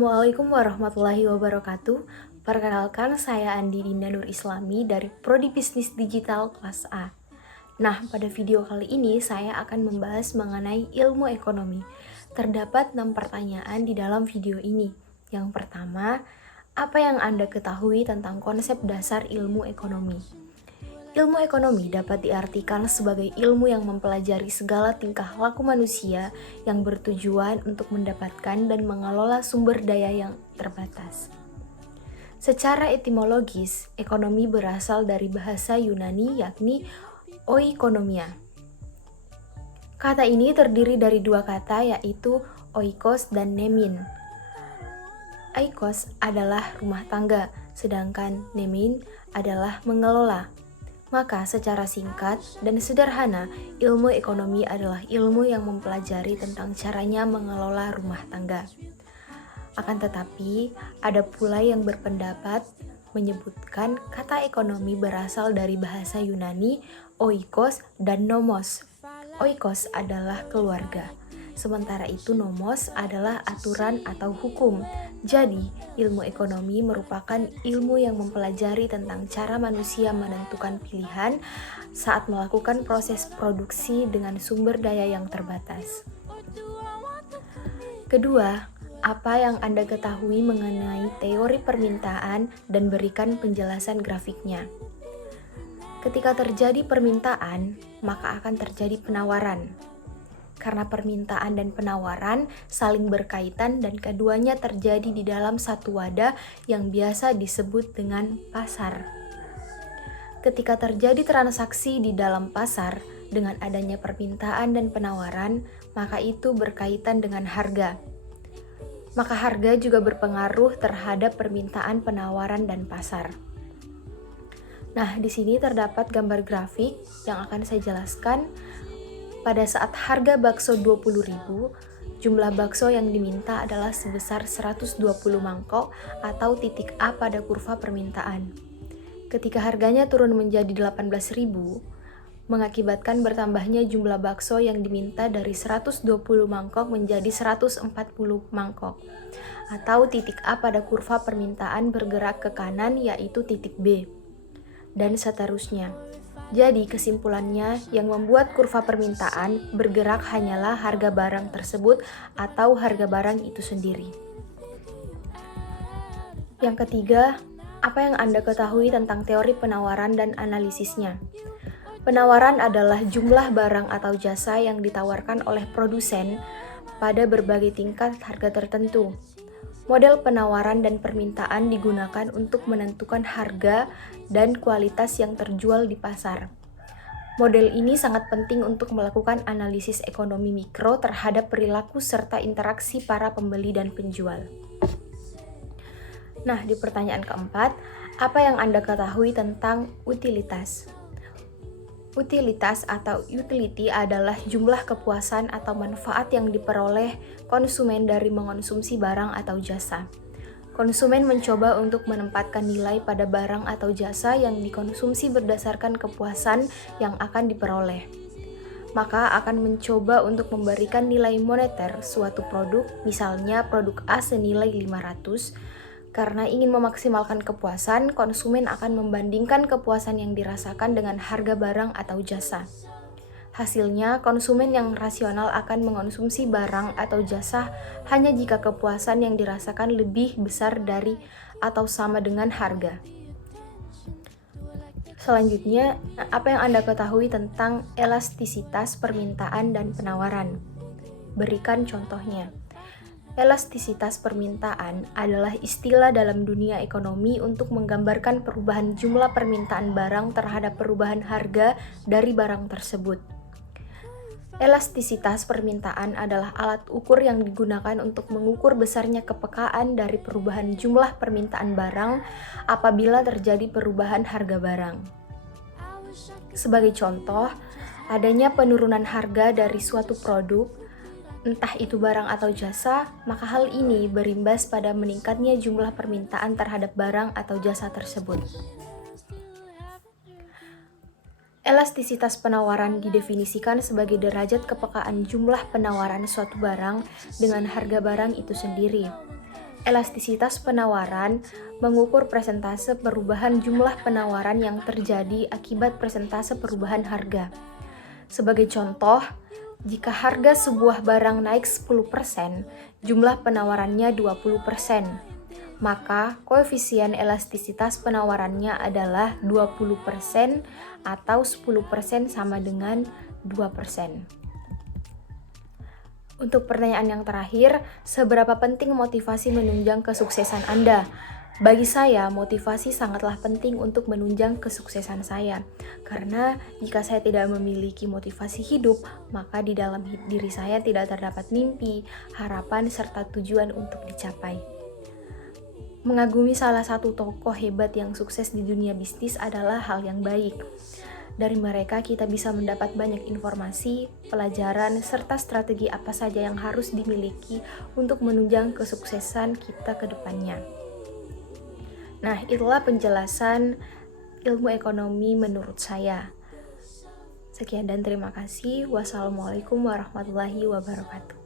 Assalamualaikum warahmatullahi wabarakatuh. Perkenalkan, saya Andi Dinda Nur Islami dari Prodi Bisnis Digital kelas A. Nah, pada video kali ini saya akan membahas mengenai ilmu ekonomi. Terdapat 6 pertanyaan di dalam video ini. Yang pertama, apa yang Anda ketahui tentang konsep dasar ilmu ekonomi? Ilmu ekonomi dapat diartikan sebagai ilmu yang mempelajari segala tingkah laku manusia yang bertujuan untuk mendapatkan dan mengelola sumber daya yang terbatas. Secara etimologis, ekonomi berasal dari bahasa Yunani yakni oikonomia. Kata ini terdiri dari dua kata yaitu oikos dan nemin. Oikos adalah rumah tangga, sedangkan nemin adalah mengelola. Maka secara singkat dan sederhana, ilmu ekonomi adalah ilmu yang mempelajari tentang caranya mengelola rumah tangga. Akan tetapi, ada pula yang berpendapat menyebutkan kata ekonomi berasal dari bahasa Yunani oikos dan nomos. Oikos adalah keluarga, sementara itu nomos adalah aturan atau hukum. Jadi, ilmu ekonomi merupakan ilmu yang mempelajari tentang cara manusia menentukan pilihan saat melakukan proses produksi dengan sumber daya yang terbatas. Kedua, apa yang Anda ketahui mengenai teori permintaan dan berikan penjelasan grafiknya. Ketika terjadi permintaan, maka akan terjadi penawaran. Karena permintaan dan penawaran saling berkaitan dan keduanya terjadi di dalam satu wadah yang biasa disebut dengan pasar. Ketika terjadi transaksi di dalam pasar dengan adanya permintaan dan penawaran, maka itu berkaitan dengan harga. Maka harga juga berpengaruh terhadap permintaan, penawaran, dan pasar. Nah, di sini terdapat gambar grafik yang akan saya jelaskan. Pada saat harga bakso 20.000, jumlah bakso yang diminta adalah sebesar 120 mangkok atau titik A pada kurva permintaan. Ketika harganya turun menjadi 18.000, mengakibatkan bertambahnya jumlah bakso yang diminta dari 120 mangkok menjadi 140 mangkok. Atau titik A pada kurva permintaan bergerak ke kanan yaitu titik B. Dan seterusnya. Jadi kesimpulannya, yang membuat kurva permintaan bergerak hanyalah harga barang tersebut atau harga barang itu sendiri. Yang ketiga, apa yang Anda ketahui tentang teori penawaran dan analisisnya? Penawaran adalah jumlah barang atau jasa yang ditawarkan oleh produsen pada berbagai tingkat harga tertentu. Model penawaran dan permintaan digunakan untuk menentukan harga dan kualitas yang terjual di pasar. Model ini sangat penting untuk melakukan analisis ekonomi mikro terhadap perilaku serta interaksi para pembeli dan penjual. Nah, di pertanyaan keempat, apa yang Anda ketahui tentang utilitas? Utilitas atau utility adalah jumlah kepuasan atau manfaat yang diperoleh konsumen dari mengonsumsi barang atau jasa. Konsumen mencoba untuk menempatkan nilai pada barang atau jasa yang dikonsumsi berdasarkan kepuasan yang akan diperoleh. Maka akan mencoba untuk memberikan nilai moneter suatu produk, misalnya produk A senilai 500. Karena ingin memaksimalkan kepuasan, konsumen akan membandingkan kepuasan yang dirasakan dengan harga barang atau jasa. Hasilnya, konsumen yang rasional akan mengonsumsi barang atau jasa hanya jika kepuasan yang dirasakan lebih besar dari atau sama dengan harga. Selanjutnya, apa yang Anda ketahui tentang elastisitas permintaan dan penawaran? Berikan contohnya. Elastisitas permintaan adalah istilah dalam dunia ekonomi untuk menggambarkan perubahan jumlah permintaan barang terhadap perubahan harga dari barang tersebut. Elastisitas permintaan adalah alat ukur yang digunakan untuk mengukur besarnya kepekaan dari perubahan jumlah permintaan barang apabila terjadi perubahan harga barang. Sebagai contoh, adanya penurunan harga dari suatu produk, entah itu barang atau jasa, maka hal ini berimbas pada meningkatnya jumlah permintaan terhadap barang atau jasa tersebut. Elastisitas penawaran didefinisikan sebagai derajat kepekaan jumlah penawaran suatu barang dengan harga barang itu sendiri. Elastisitas penawaran mengukur persentase perubahan jumlah penawaran yang terjadi akibat persentase perubahan harga. Sebagai contoh, jika harga sebuah barang naik 10%, jumlah penawarannya 20%, maka koefisien elastisitas penawarannya adalah 20% atau 10% sama dengan 2%. Untuk pertanyaan yang terakhir, seberapa penting motivasi menunjang kesuksesan Anda? Bagi saya, motivasi sangatlah penting untuk menunjang kesuksesan saya. Karena jika saya tidak memiliki motivasi hidup, maka di dalam diri saya tidak terdapat mimpi, harapan, serta tujuan untuk dicapai. Mengagumi salah satu tokoh hebat yang sukses di dunia bisnis adalah hal yang baik. Dari mereka kita bisa mendapat banyak informasi, pelajaran, serta strategi apa saja yang harus dimiliki untuk menunjang kesuksesan kita ke depannya. Nah, itulah penjelasan ilmu ekonomi menurut saya. Sekian dan terima kasih. Wassalamualaikum warahmatullahi wabarakatuh.